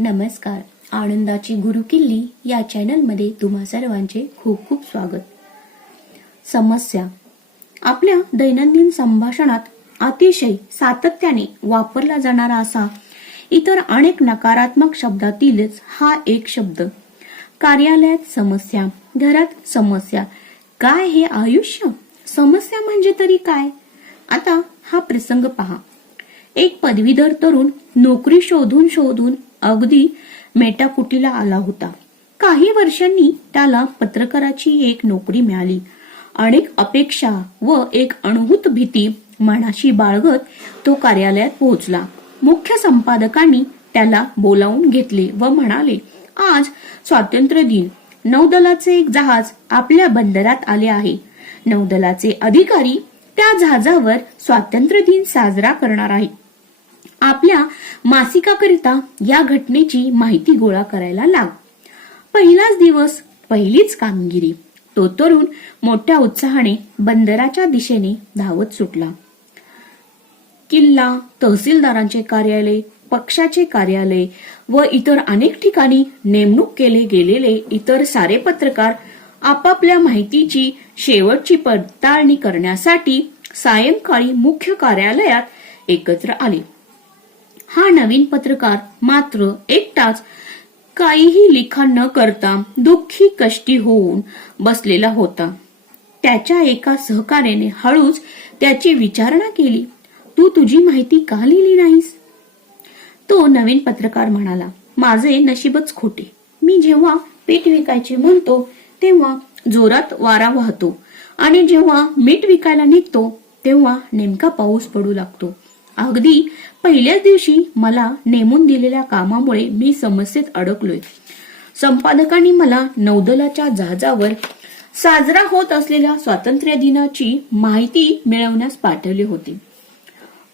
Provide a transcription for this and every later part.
नमस्कार. आनंदाची गुरुकिल्ली या चॅनलमध्ये तुम्हा सर्वांचे खूप खूप स्वागत. समस्या आपल्या दैनंदिन संभाषणात अतिशय सातत्याने वापरला जाणारा असा इतर अनेक नकारात्मक शब्दातीलच हा एक शब्द. कार्यालयात समस्या, घरात समस्या. काय हे आयुष्य? समस्या म्हणजे तरी काय? आता हा प्रसंग पहा. एक पदवीधर तरुण नोकरी शोधून शोधून अगदी मेटाकुटीला आला होता. काही वर्षांनी त्याला पत्रकाराची एक नोकरी मिळाली. अनेक अपेक्षा व एक अनुभूत भीती मनाशी बाळगत तो कार्यालयात पोहोचला. मुख्य संपादकांनी त्याला बोलावून घेतले व म्हणाले, आज स्वातंत्र्य दिन. नौदलाचे एक जहाज आपल्या बंदरात आले आहे. नौदलाचे अधिकारी त्या जहाजावर स्वातंत्र्य दिन साजरा करणार आहे. आपल्या मासिकाकरिता या घटनेची माहिती गोळा करायला लाग. पहिलाच दिवस, पहिलीच कामगिरी. तो तरुण मोठ्या उत्साहाने बंदराच्या दिशेने धावत सुटला. किल्ला, तहसीलदारांचे कार्यालय, पक्षाचे कार्यालय व इतर अनेक ठिकाणी नेमणूक केले गेलेले इतर सारे पत्रकार आपापल्या माहितीची शेवटची पडताळणी करण्यासाठी सायंकाळी मुख्य कार्यालयात एकत्र आले. हा नवीन पत्रकार मात्र एकटाच काहीही लिखाण न करता दुःखी कष्टी होऊन बसलेला होता. त्याच्या एका सहकार्याने हळूच त्याची विचारणा केली, तू तुझी माहिती का लिहिली नाहीस? तो नवीन पत्रकार म्हणाला, माझे नशीबच खोटे. मी जेव्हा पीठ विकायचे म्हणतो तेव्हा जोरात वारा वाहतो आणि जेव्हा मीठ विकायला निघतो तेव्हा नेमका पाऊस पडू लागतो. अगदी पहिल्याच दिवशी मला नेमून दिलेल्या कामामुळे मी समस्येत अडकलोय. संपादकांनी मला नौदलाच्या जहाजावर साजरा होत असलेल्या स्वातंत्र्य दिनाची माहिती मिळवण्यास पाठवले होते.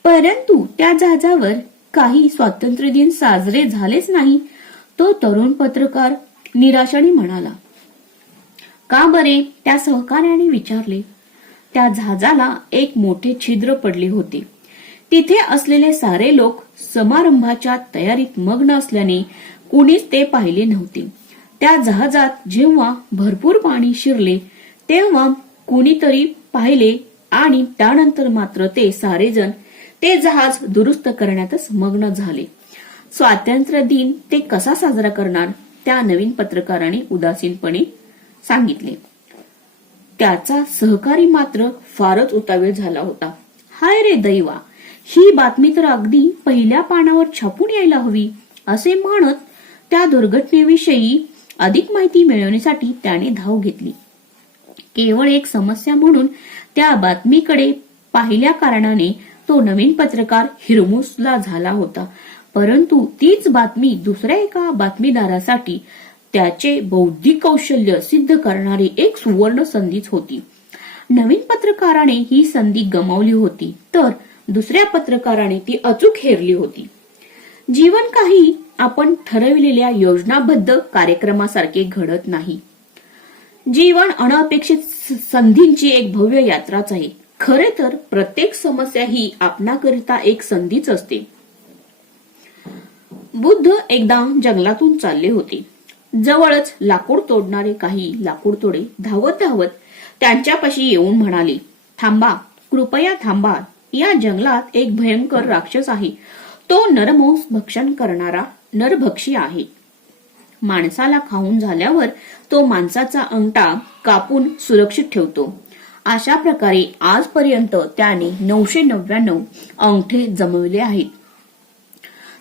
परंतु त्या जहाजावर काही स्वातंत्र्य दिन साजरे झालेच नाही. तो तरुण पत्रकार निराशाने म्हणाला. का बरे? त्या सहकार्याने विचारले. त्या जहाजाला एक मोठे छिद्र पडले होते. तिथे असलेले सारे लोक समारंभाच्या तयारीत मग्न असल्याने कुणीच ते पाहिले नव्हते. त्या जहाजात जेव्हा भरपूर पाणी शिरले तेव्हा कुणीतरी पाहिले आणि त्यानंतर मात्र ते सारेजण ते जहाज दुरुस्त करण्यातच मग्न झाले. स्वातंत्र्य दिन ते कसा साजरा करणार? त्या नवीन पत्रकाराने उदासीनपणे सांगितले. त्याचा सहकारी मात्र फारच उतावीळ झाला होता. हाय रे दैवा, ही बातमी तर अगदी पहिल्या पानावर छापून यायला हवी, असे म्हणत त्या दुर्घटनेविषयी अधिक माहिती मिळवण्यासाठी त्याने धाव घेतली. केवळ एक समस्या म्हणून त्या बातमीकडे पाहिल्या कारणाने तो नवीन पत्रकार हिरमुसला झाला होता. परंतु तीच बातमी दुसऱ्या एका बातमीदारासाठी त्याचे बौद्धिक कौशल्य सिद्ध करणारी एक सुवर्ण संधीच होती. नवीन पत्रकाराने ही संधी गमावली होती तर दुसऱ्या पत्रकाराने ती अचूक हेरली होती. जीवन काही आपण ठरविलेल्या योजनाबद्ध कार्यक्रमासारखे घडत नाही. जीवन अनपेक्षित संधींची एक भव्य यात्राच आहे. खरे तर प्रत्येक समस्या ही आपणाकरिता एक संधीच असते. बुद्ध एकदा जंगलातून चालले होते. जवळच लाकूड तोडणारे काही लाकूड धावत धावत त्यांच्यापाशी येऊन म्हणाले, थांबा, कृपया थांबा. या जंगलात एक भयंकर राक्षस आहे. तो नरमांस भक्षण करणारा नरभक्षी आहे. माणसाला खाऊन झाल्यावर तो माणसाचा अंगठा कापून सुरक्षित ठेवतो. अशा प्रकारे आजपर्यंत त्याने 999 अंगठे जमवले आहेत.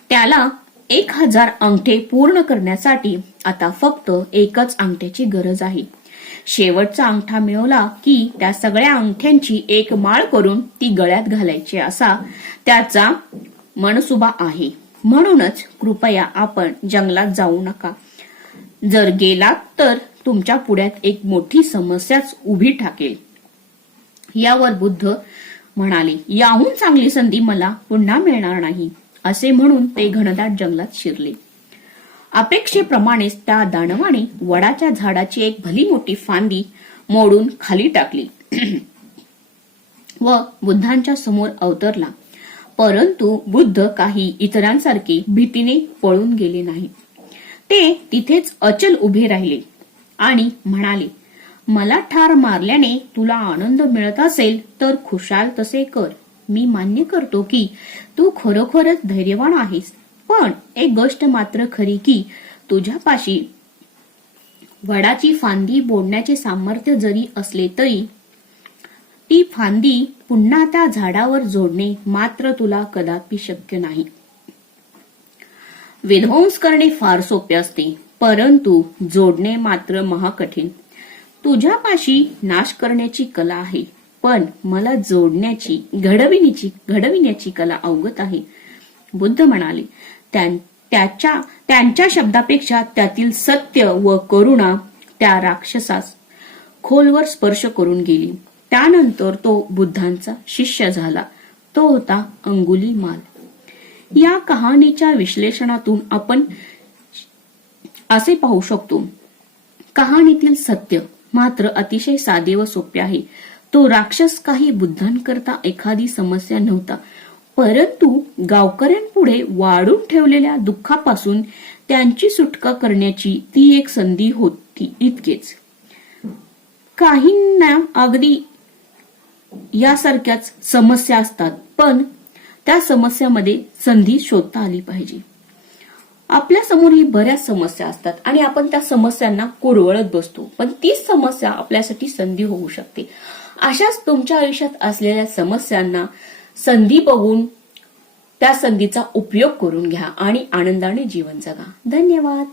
त्याला 1000 अंगठे पूर्ण करण्यासाठी आता फक्त एकच अंगठ्याची गरज आहे. शेवटचा अंगठा मिळवला की त्या सगळ्या अंगठ्यांची एक माळ करून ती गळ्यात घालायची असा त्याचा मनसुबा आहे. म्हणूनच कृपया आपण जंगलात जाऊ नका. जर गेलात तर तुमच्या पुढ्यात एक मोठी समस्याच उभी ठाकेल. यावर बुद्ध म्हणाले, याहून चांगली संधी मला पुन्हा मिळणार नाही. असे म्हणून ते घनदाट जंगलात शिरले. अपेक्षेप्रमाणेच त्या दानवाने वडाच्या झाडाची एक भली मोठी फांदी मोडून खाली टाकली व बुद्धांच्या समोर अवतरला. परंतु बुद्ध काही इतरांसारखे भीतीने पळून गेले नाही. ते तिथेच अचल उभे राहिले आणि म्हणाले, मला ठार मारल्याने तुला आनंद मिळत असेल तर खुशाल तसे कर. मी मान्य करतो की तू खरोखरच धैर्यवान आहेस, पण एक गोष्ट मात्र खरी की तुझ्यापाशी वडाची फांदी बोडण्याचे सामर्थ्य जरी असले तरी ती फांदी पुन्हा त्या झाडावर जोडणे मात्र तुला कदापि शक्य नाही. विध्वंस करणे फार सोपे असते, परंतु जोडणे मात्र महाकठीण. तुझ्यापाशी नाश करण्याची कला आहे, पण मला जोडण्याची घडविण्याची कला अवगत आहे. बुद्ध म्हणाले, त्यांच्या शब्दापेक्षा त्यातील सत्य व करुणा त्या राक्षसास खोलवर स्पर्श करून गेली. त्यानंतर तो बुद्धांचा शिष्य झाला. तो होता अंगुलीमाल. या कहाणीच्या विश्लेषणातून आपण असे पाहू शकतो, कहाणीतील सत्य मात्र अतिशय साधे व सोपे आहे. तो राक्षस काही बुद्धांकरता एखादी समस्या नव्हता, परंतु गावकऱ्यांपुढे वाढून ठेवलेल्या दुःखापासून त्यांची सुटका करण्याची ती एक संधी होती, इतकेच. काहींना अगदी यासारख्याच समस्या असतात, पण त्या समस्यामध्ये संधी शोधता आली पाहिजे. आपल्या समोरही बऱ्याच समस्या असतात आणि आपण त्या समस्यांना कुरवळत बसतो, पण तीच समस्या आपल्यासाठी संधी होऊ शकते. अशाच तुमच्या आयुष्यात असलेल्या समस्यांना संधी बघून त्या संधीचा उपयोग करून घ्या आणि आनंदाने जीवन जगा. धन्यवाद.